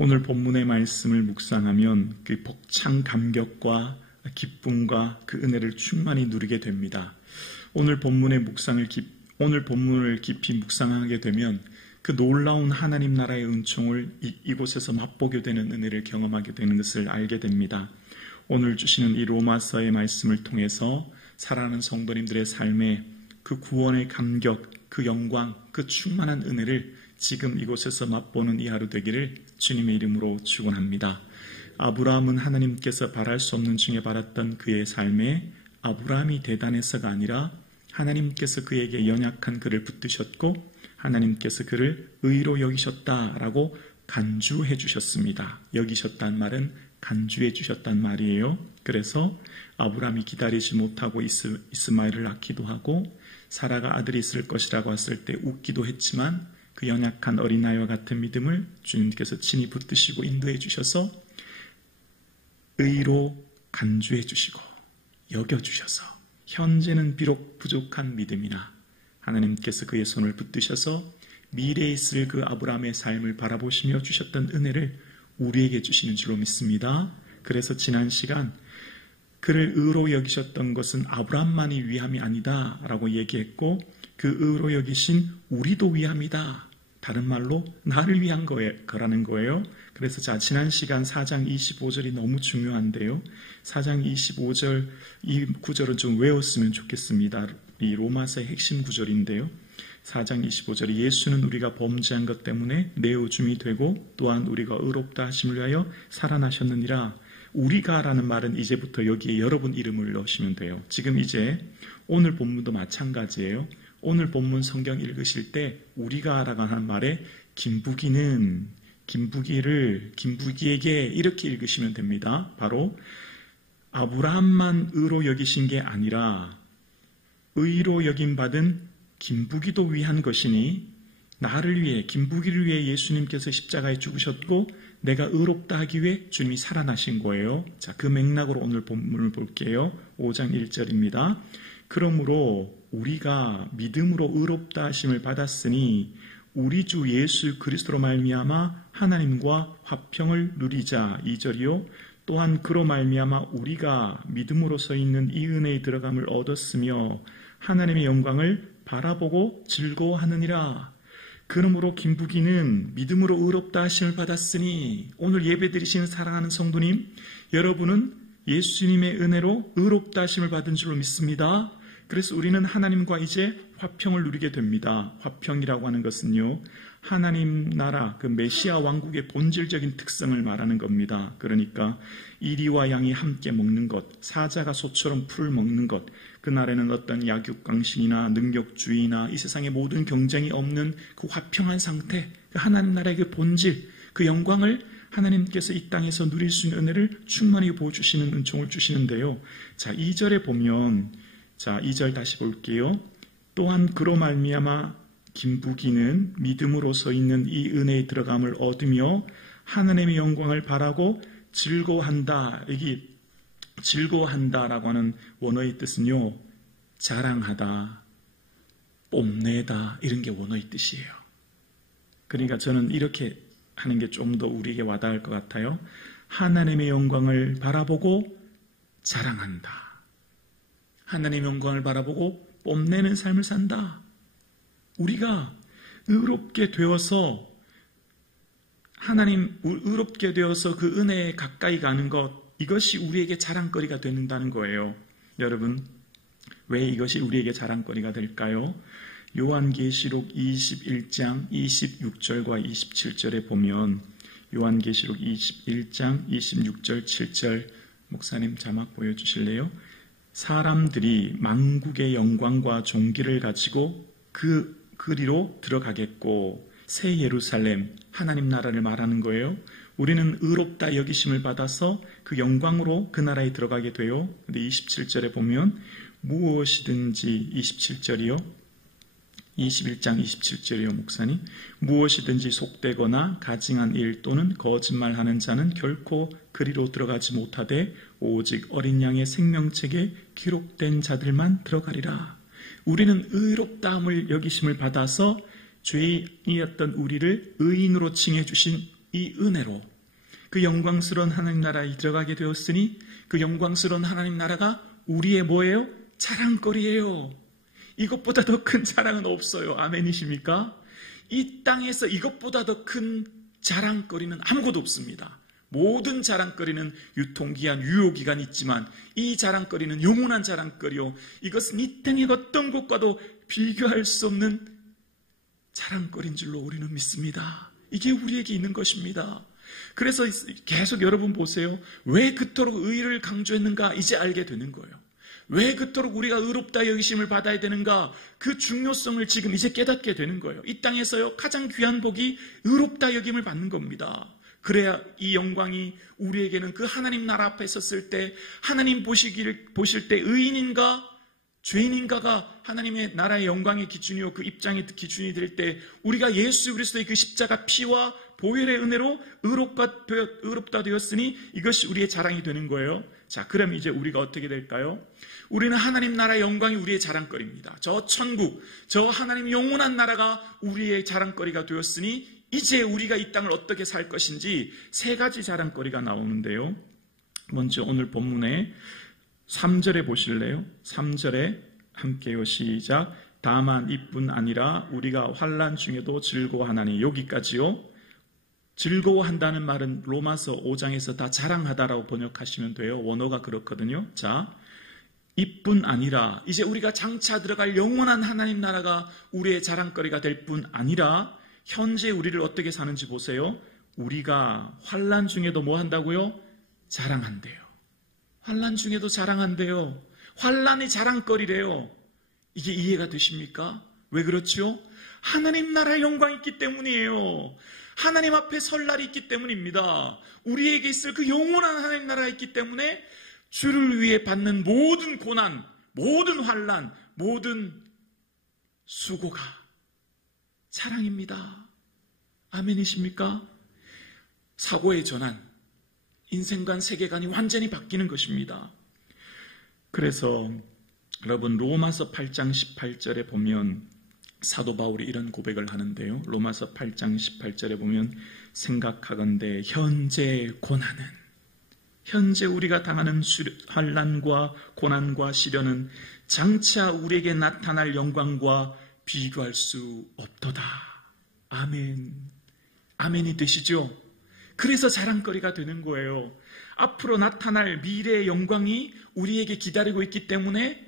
오늘 본문의 말씀을 묵상하면 그 벅찬 감격과 기쁨과 그 은혜를 충만히 누리게 됩니다. 오늘 본문을 깊이 묵상하게 되면 그 놀라운 하나님 나라의 은총을 이곳에서 맛보게 되는 은혜를 경험하게 되는 것을 알게 됩니다. 오늘 주시는 이 로마서의 말씀을 통해서 살아가는 성도님들의 삶에 그 구원의 감격, 그 영광, 그 충만한 은혜를 지금 이곳에서 맛보는 이 하루 되기를 주님의 이름으로 축원합니다. 아브라함은 하나님께서 바랄 수 없는 중에 바랐던 그의 삶에 아브라함이 대단해서가 아니라 하나님께서 그에게 연약한 그를 붙드셨고 하나님께서 그를 의로 여기셨다라고 간주해 주셨습니다. 여기셨단 말은 간주해 주셨단 말이에요. 그래서 아브라함이 기다리지 못하고 이스마엘을 낳기도 하고 사라가 아들이 있을 것이라고 했을 때 웃기도 했지만 그 연약한 어린아이와 같은 믿음을 주님께서 친히 붙드시고 인도해 주셔서 의로 간주해 주시고 여겨주셔서 현재는 비록 부족한 믿음이나 하나님께서 그의 손을 붙드셔서 미래에 있을 그 아브라함의 삶을 바라보시며 주셨던 은혜를 우리에게 주시는 줄로 믿습니다. 그래서 지난 시간 그를 의로 여기셨던 것은 아브라함만이 위함이 아니다 라고 얘기했고 그 의로 여기신 우리도 위함이다. 다른 말로 나를 위한 거라는 거예요. 그래서 지난 시간 4장 25절이 너무 중요한데요. 4장 25절 이 구절은 좀 외웠으면 좋겠습니다. 이 로마서의 핵심 구절인데요. 4장 25절에 예수는 우리가 범죄한 것 때문에 내어줌이 되고 또한 우리가 의롭다 하심을 위하여 살아나셨느니라. 우리가라는 말은 이제부터 여기에 여러분 이름을 넣으시면 돼요. 지금 이제 오늘 본문도 마찬가지예요. 오늘 본문 성경 읽으실 때 우리가라고 하는 말에 김부기에게 이렇게 읽으시면 됩니다. 바로 아브라함만 의로 여기신 게 아니라 의로 여김받은 김부기도 위한 것이니 나를 위해 김부기를 위해 예수님께서 십자가에 죽으셨고 내가 의롭다 하기 위해 주님이 살아나신 거예요. 자, 그 맥락으로 오늘 본문을 볼게요. 5장 1절입니다. 그러므로 우리가 믿음으로 의롭다 하심을 받았으니 우리 주 예수 그리스도로 말미암아 하나님과 화평을 누리자. 2절이요. 또한 그로 말미암아 우리가 믿음으로 서 있는 이 은혜에 들어감을 얻었으며 하나님의 영광을 바라보고 즐거워하느니라. 그러므로 김부기는 믿음으로 의롭다 하심을 받았으니 오늘 예배드리시는 사랑하는 성도님, 여러분은 예수님의 은혜로 의롭다 하심을 받은 줄로 믿습니다. 그래서 우리는 하나님과 이제 화평을 누리게 됩니다. 화평이라고 하는 것은요, 하나님 나라, 그 메시아 왕국의 본질적인 특성을 말하는 겁니다. 그러니까 이리와 양이 함께 먹는 것, 사자가 소처럼 풀을 먹는 것, 그날에는 어떤 약육강신이나 능력주의나 이 세상의 모든 경쟁이 없는 그 화평한 상태, 그 하나님 나라의 그 본질, 그 영광을 하나님께서 이 땅에서 누릴 수 있는 은혜를 충만히 보여주시는 은총을 주시는데요. 자, 2절에 보면, 자, 2절 다시 볼게요. 또한 그로 말미암아 김부기는 믿음으로 서 있는 이 은혜에 들어감을 얻으며 하나님의 영광을 바라고 즐거워한다. 여기 즐거워한다라고 하는 원어의 뜻은요, 자랑하다, 뽐내다, 이런 게 원어의 뜻이에요. 그러니까 저는 이렇게 하는 게 좀 더 우리에게 와닿을 것 같아요. 하나님의 영광을 바라보고 자랑한다. 하나님의 영광을 바라보고 뽐내는 삶을 산다. 우리가 의롭게 되어서 의롭게 되어서 그 은혜에 가까이 가는 것, 이것이 우리에게 자랑거리가 된다는 거예요. 여러분, 왜 이것이 우리에게 자랑거리가 될까요? 요한계시록 21장 26절과 27절에 보면, 요한계시록 21장 26절 7절, 목사님 자막 보여주실래요? 사람들이 만국의 영광과 존귀를 가지고 그 그리로 들어가겠고, 새 예루살렘, 하나님 나라를 말하는 거예요. 우리는 의롭다 여기심을 받아서 그 영광으로 그 나라에 들어가게 돼요. 근데 27절에 보면 무엇이든지, 27절이요. 21장 27절이요, 목사님. 무엇이든지 속되거나 가증한 일 또는 거짓말하는 자는 결코 그리로 들어가지 못하되 오직 어린 양의 생명책에 기록된 자들만 들어가리라. 우리는 의롭다함을 여기심을 받아서 죄인이었던 우리를 의인으로 칭해 주신 이 은혜로 그 영광스러운 하나님 나라에 들어가게 되었으니 그 영광스러운 하나님 나라가 우리의 뭐예요? 자랑거리예요. 이것보다 더 큰 자랑은 없어요. 아멘이십니까? 이 땅에서 이것보다 더 큰 자랑거리는 아무것도 없습니다. 모든 자랑거리는 유통기한, 유효기간이 있지만 이 자랑거리는 영원한 자랑거리요. 이것은 이 땅의 어떤 것과도 비교할 수 없는 자랑거리인 줄로 우리는 믿습니다. 이게 우리에게 있는 것입니다. 그래서 계속 여러분 보세요. 왜 그토록 의를 강조했는가 이제 알게 되는 거예요. 왜 그토록 우리가 의롭다 여기심을 받아야 되는가 그 중요성을 지금 이제 깨닫게 되는 거예요. 이 땅에서요 가장 귀한 복이 의롭다 여김을 받는 겁니다. 그래야 이 영광이 우리에게는 그 하나님 나라 앞에 섰을 때 하나님 보실 때 의인인가 죄인인가가 하나님의 나라의 영광의 기준이요 그 입장의 기준이 될 때 우리가 예수 그리스도의 그 십자가 피와 보혈의 은혜로 의롭다 되었으니 이것이 우리의 자랑이 되는 거예요. 자, 그럼 이제 우리가 어떻게 될까요? 우리는 하나님 나라의 영광이 우리의 자랑거리입니다. 저 천국, 저 하나님 영원한 나라가 우리의 자랑거리가 되었으니 이제 우리가 이 땅을 어떻게 살 것인지 세 가지 자랑거리가 나오는데요. 먼저 오늘 본문에 3절에 보실래요? 3절에 함께요. 시작. 다만 이뿐 아니라 우리가 환난 중에도 즐거워하나니. 여기까지요. 즐거워한다는 말은 로마서 5장에서 다 자랑하다라고 번역하시면 돼요. 원어가 그렇거든요. 자, 이뿐 아니라 이제 우리가 장차 들어갈 영원한 하나님 나라가 우리의 자랑거리가 될 뿐 아니라 현재 우리를 어떻게 사는지 보세요. 우리가 환난 중에도 뭐 한다고요? 자랑한대요. 환난 중에도 자랑한대요. 환난이 자랑거리래요. 이게 이해가 되십니까? 왜 그렇죠? 하나님 나라의 영광이 있기 때문이에요. 하나님 앞에 설 날이 있기 때문입니다. 우리에게 있을 그 영원한 하나님 나라가 있기 때문에 주를 위해 받는 모든 고난, 모든 환난, 모든 수고가 자랑입니다. 아멘이십니까? 사고의 전환, 인생관, 세계관이 완전히 바뀌는 것입니다. 그래서 여러분 로마서 8장 18절에 보면 사도 바울이 이런 고백을 하는데요. 로마서 8장 18절에 보면 생각하건대 현재 고난은 현재 우리가 당하는 환난과 고난과 시련은 장차 우리에게 나타날 영광과 비교할 수 없도다. 아멘. 아멘이 되시죠? 그래서 자랑거리가 되는 거예요. 앞으로 나타날 미래의 영광이 우리에게 기다리고 있기 때문에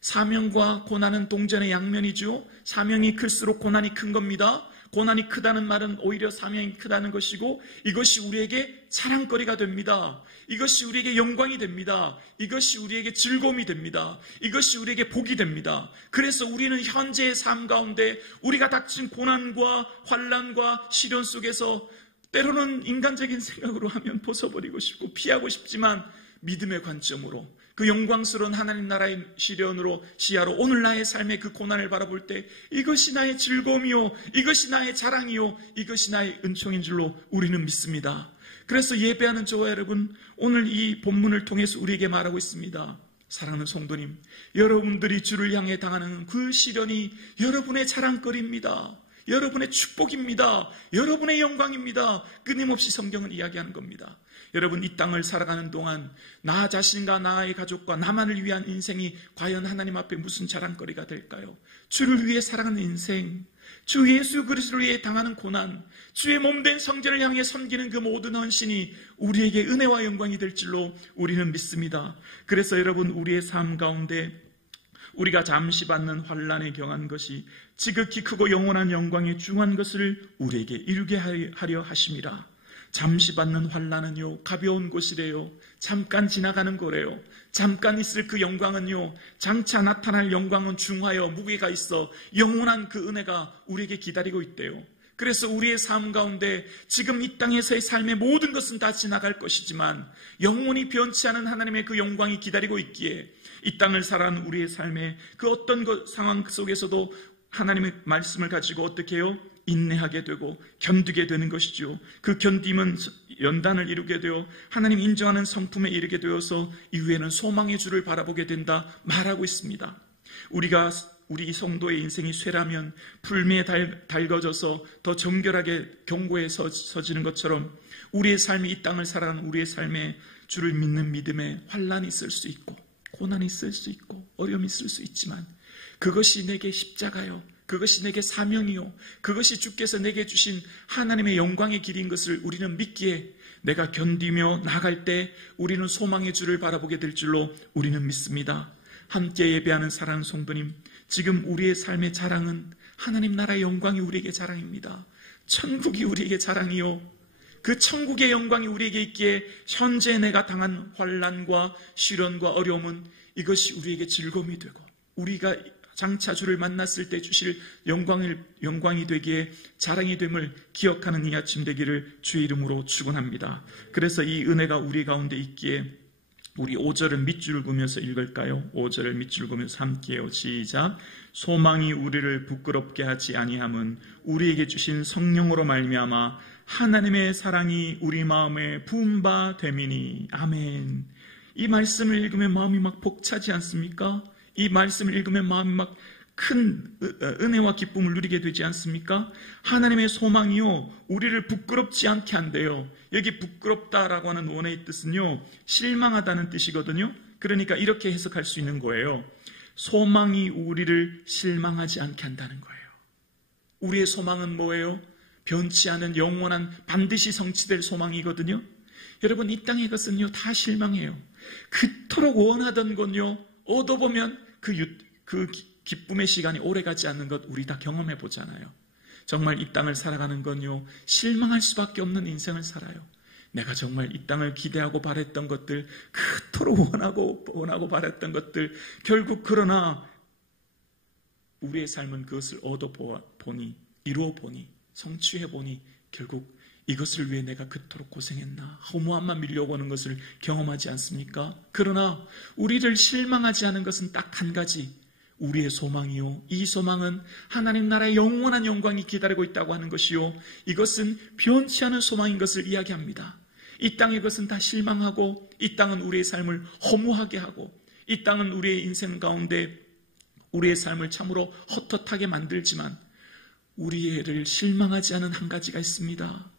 사명과 고난은 동전의 양면이죠. 사명이 클수록 고난이 큰 겁니다. 고난이 크다는 말은 오히려 사명이 크다는 것이고 이것이 우리에게 자랑거리가 됩니다. 이것이 우리에게 영광이 됩니다. 이것이 우리에게 즐거움이 됩니다. 이것이 우리에게 복이 됩니다. 그래서 우리는 현재의 삶 가운데 우리가 닥친 고난과 환난과 시련 속에서 때로는 인간적인 생각으로 하면 벗어버리고 싶고 피하고 싶지만 믿음의 관점으로 그 영광스러운 하나님 나라의 시련으로 시야로 오늘 나의 삶의 그 고난을 바라볼 때 이것이 나의 즐거움이요 이것이 나의 자랑이요 이것이 나의 은총인 줄로 우리는 믿습니다. 그래서 예배하는 저와 여러분 오늘 이 본문을 통해서 우리에게 말하고 있습니다. 사랑하는 성도님, 여러분들이 주를 향해 당하는 그 시련이 여러분의 자랑거리입니다. 여러분의 축복입니다. 여러분의 영광입니다. 끊임없이 성경은 이야기하는 겁니다. 여러분 이 땅을 살아가는 동안 나 자신과 나의 가족과 나만을 위한 인생이 과연 하나님 앞에 무슨 자랑거리가 될까요? 주를 위해 살아가는 인생, 주 예수 그리스도를 위해 당하는 고난, 주의 몸된 성전을 향해 섬기는 그 모든 헌신이 우리에게 은혜와 영광이 될 줄로 우리는 믿습니다. 그래서 여러분 우리의 삶 가운데 우리가 잠시 받는 환난에 경한 것이 지극히 크고 영원한 영광에 중한 것을 우리에게 이루게 하려 하심이라. 잠시 받는 환난은요 가벼운 것이래요. 잠깐 지나가는 거래요. 잠깐 있을 그 영광은요 장차 나타날 영광은 중하여 무게가 있어 영원한 그 은혜가 우리에게 기다리고 있대요. 그래서 우리의 삶 가운데 지금 이 땅에서의 삶의 모든 것은 다 지나갈 것이지만 영원히 변치 않은 하나님의 그 영광이 기다리고 있기에 이 땅을 살아가는 우리의 삶의 그 어떤 상황 속에서도 하나님의 말씀을 가지고 어떻게 해요? 인내하게 되고 견디게 되는 것이죠. 그 견딤은 연단을 이루게 되어 하나님 인정하는 성품에 이르게 되어서 이후에는 소망의 주를 바라보게 된다 말하고 있습니다. 우리가 우리 성도의 인생이 쇠라면 불매에 달궈져서 더 정결하게 경고에 서지는 것처럼 우리의 삶이, 이 땅을 살아가는 우리의 삶에 주를 믿는 믿음에 환난이 있을 수 있고 고난이 있을 수 있고 어려움이 있을 수 있지만 그것이 내게 십자가요, 그것이 내게 사명이요, 그것이 주께서 내게 주신 하나님의 영광의 길인 것을 우리는 믿기에 내가 견디며 나아갈 때 우리는 소망의 주를 바라보게 될 줄로 우리는 믿습니다. 함께 예배하는 사랑하는 성도님, 지금 우리의 삶의 자랑은 하나님 나라의 영광이 우리에게 자랑입니다. 천국이 우리에게 자랑이요, 그 천국의 영광이 우리에게 있기에 현재 내가 당한 환난과 시련과 어려움은 이것이 우리에게 즐거움이 되고 우리가 장차 주를 만났을 때 주실 영광이 되기에 자랑이 됨을 기억하는 이 아침 되기를 주의 이름으로 축원합니다. 그래서 이 은혜가 우리 가운데 있기에 우리 5절을 밑줄 그으면서 읽을까요? 5절을 밑줄 그으면서 함께요. 시작. 소망이 우리를 부끄럽게 하지 아니함은 우리에게 주신 성령으로 말미암아 하나님의 사랑이 우리 마음에 부은 바 됨이니. 아멘. 이 말씀을 읽으면 마음이 막 벅차지 않습니까? 이 말씀을 읽으면 마음이 막 큰 은혜와 기쁨을 누리게 되지 않습니까? 하나님의 소망이요, 우리를 부끄럽지 않게 한대요. 여기 부끄럽다라고 하는 원어의 뜻은요, 실망하다는 뜻이거든요. 그러니까 이렇게 해석할 수 있는 거예요. 소망이 우리를 실망하지 않게 한다는 거예요. 우리의 소망은 뭐예요? 변치 않은 영원한 반드시 성취될 소망이거든요. 여러분, 이 땅의 것은요 다 실망해요. 그토록 원하던 건요 얻어보면 그 기쁨의 시간이 오래가지 않는 것 우리 다 경험해 보잖아요. 정말 이 땅을 살아가는 건요 실망할 수밖에 없는 인생을 살아요. 내가 정말 이 땅을 기대하고 바랬던 것들, 그토록 원하고 바랬던 것들, 결국 그러나 우리의 삶은 그것을 얻어보니, 이루어보니, 성취해보니 결국 이것을 위해 내가 그토록 고생했나, 허무함만 밀려오는 것을 경험하지 않습니까? 그러나 우리를 실망하지 않은 것은 딱 한 가지, 우리의 소망이요, 이 소망은 하나님 나라의 영원한 영광이 기다리고 있다고 하는 것이요, 이것은 변치 않은 소망인 것을 이야기합니다. 이 땅의 것은 다 실망하고, 이 땅은 우리의 삶을 허무하게 하고, 이 땅은 우리의 인생 가운데 우리의 삶을 참으로 헛헛하게 만들지만 우리를 실망하지 않은 한 가지가 있습니다.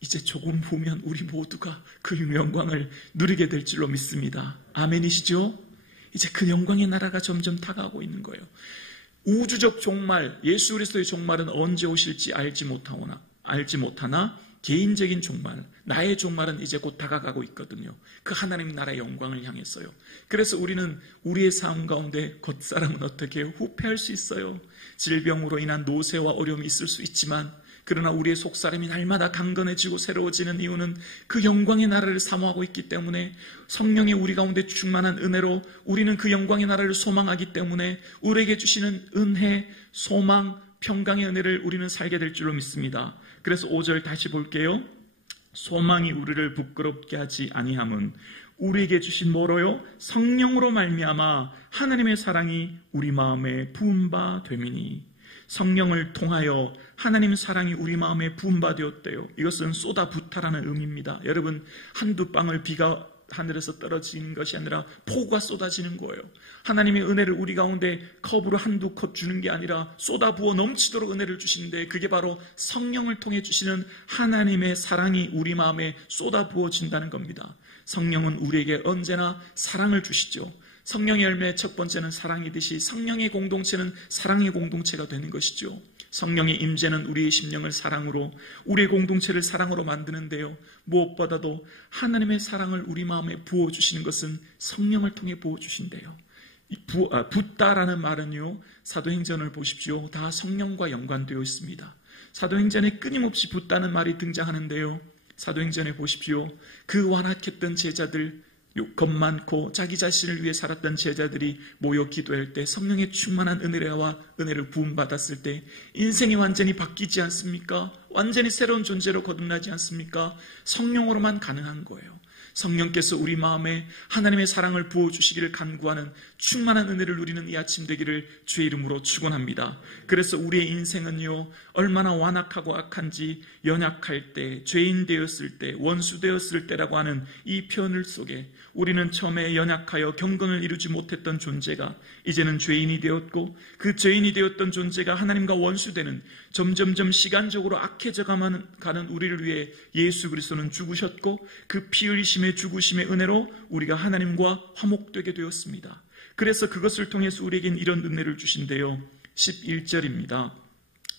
이제 조금 후면 우리 모두가 그 영광을 누리게 될 줄로 믿습니다. 아멘이시죠? 이제 그 영광의 나라가 점점 다가오고 있는 거예요. 우주적 종말, 예수 그리스도의 종말은 언제 오실지 알지 못하나 개인적인 종말, 나의 종말은 이제 곧 다가가고 있거든요. 그 하나님 나라의 영광을 향해서요. 그래서 우리는 우리의 삶 가운데 겉사람은 어떻게 해요? 후패할 수 있어요. 질병으로 인한 노쇠와 어려움이 있을 수 있지만, 그러나 우리의 속사람이 날마다 강건해지고 새로워지는 이유는 그 영광의 나라를 사모하고 있기 때문에, 성령의 우리 가운데 충만한 은혜로 우리는 그 영광의 나라를 소망하기 때문에 우리에게 주시는 은혜, 소망, 평강의 은혜를 우리는 살게 될 줄로 믿습니다. 그래서 5절 다시 볼게요. 소망이 우리를 부끄럽게 하지 아니함은 우리에게 주신 뭐로요? 성령으로 말미암아 하나님의 사랑이 우리 마음에 부은 바 됨이니. 성령을 통하여 하나님의 사랑이 우리 마음에 부은 바 되었대요. 이것은 쏟아붓다라는 의미입니다. 여러분, 한두 방울 비가 하늘에서 떨어지는 것이 아니라 폭우가 쏟아지는 거예요. 하나님의 은혜를 우리 가운데 컵으로 한두 컵 주는 게 아니라 쏟아부어 넘치도록 은혜를 주시는데, 그게 바로 성령을 통해 주시는 하나님의 사랑이 우리 마음에 쏟아부어진다는 겁니다. 성령은 우리에게 언제나 사랑을 주시죠. 성령의 열매의 첫 번째는 사랑이듯이 성령의 공동체는 사랑의 공동체가 되는 것이죠. 성령의 임재는 우리의 심령을 사랑으로, 우리의 공동체를 사랑으로 만드는데요, 무엇보다도 하나님의 사랑을 우리 마음에 부어주시는 것은 성령을 통해 부어주신대요. 붓다라는 말은요, 사도행전을 보십시오. 다 성령과 연관되어 있습니다. 사도행전에 끊임없이 붓다는 말이 등장하는데요, 사도행전에 보십시오. 그 완악했던 제자들, 겁 많고 자기 자신을 위해 살았던 제자들이 모여 기도할 때 성령의 충만한 은혜와 은혜를 부음받았을 때 인생이 완전히 바뀌지 않습니까? 완전히 새로운 존재로 거듭나지 않습니까? 성령으로만 가능한 거예요. 성령께서 우리 마음에 하나님의 사랑을 부어주시기를 간구하는 충만한 은혜를 누리는 이 아침 되기를 주의 이름으로 축원합니다. 그래서 우리의 인생은요, 얼마나 완악하고 악한지 연약할 때, 죄인 되었을 때, 원수 되었을 때라고 하는 이 표현을 속에 우리는 처음에 연약하여 경건을 이루지 못했던 존재가 이제는 죄인이 되었고, 그 죄인이 되었던 존재가 하나님과 원수되는 점점점 시간적으로 악해져 가는 우리를 위해 예수 그리스도는 죽으셨고, 그 피 흘리심의 죽으심의 은혜로 우리가 하나님과 화목되게 되었습니다. 그래서 그것을 통해서 우리에겐 이런 은혜를 주신대요. 11절입니다.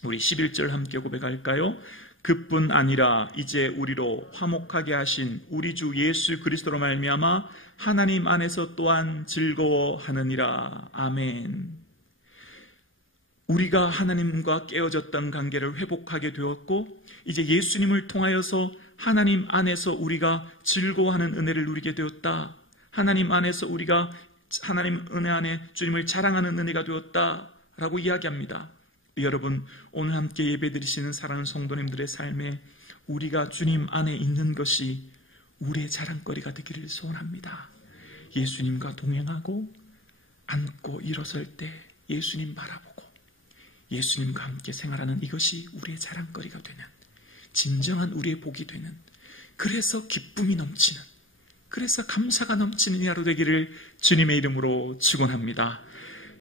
우리 11절 함께 고백할까요? 그뿐 아니라 이제 우리로 화목하게 하신 우리 주 예수 그리스도로 말미암아 하나님 안에서 또한 즐거워하느니라. 아멘. 우리가 하나님과 깨어졌던 관계를 회복하게 되었고, 이제 예수님을 통하여서 하나님 안에서 우리가 즐거워하는 은혜를 누리게 되었다. 하나님 안에서 우리가 하나님 은혜 안에 주님을 자랑하는 은혜가 되었다라고 이야기합니다. 여러분, 오늘 함께 예배드리시는 사랑하는 성도님들의 삶에 우리가 주님 안에 있는 것이 우리의 자랑거리가 되기를 소원합니다. 예수님과 동행하고 앉고 일어설 때 예수님 바라보고 예수님과 함께 생활하는 이것이 우리의 자랑거리가 되는, 진정한 우리의 복이 되는, 그래서 기쁨이 넘치는, 그래서 감사가 넘치는 하루 되기를 주님의 이름으로 축원합니다.